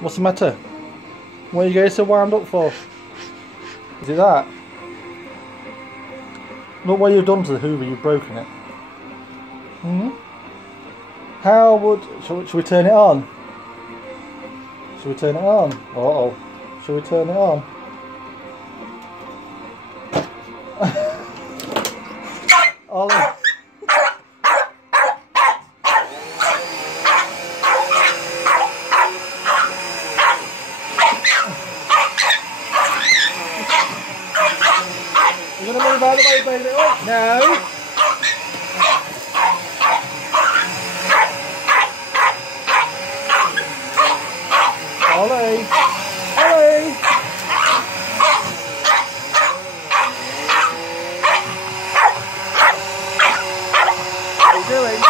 What's the matter? What are you getting so wound up for? Is it that? Look what you've done to the hoover, you've broken it. Hmm? How would... Should we turn it on? Should we turn it on? Uh-oh. Should we turn it on? Ollie. You're going to move out of the way, baby. Oh, no. Ollie. Ollie. What are you doing?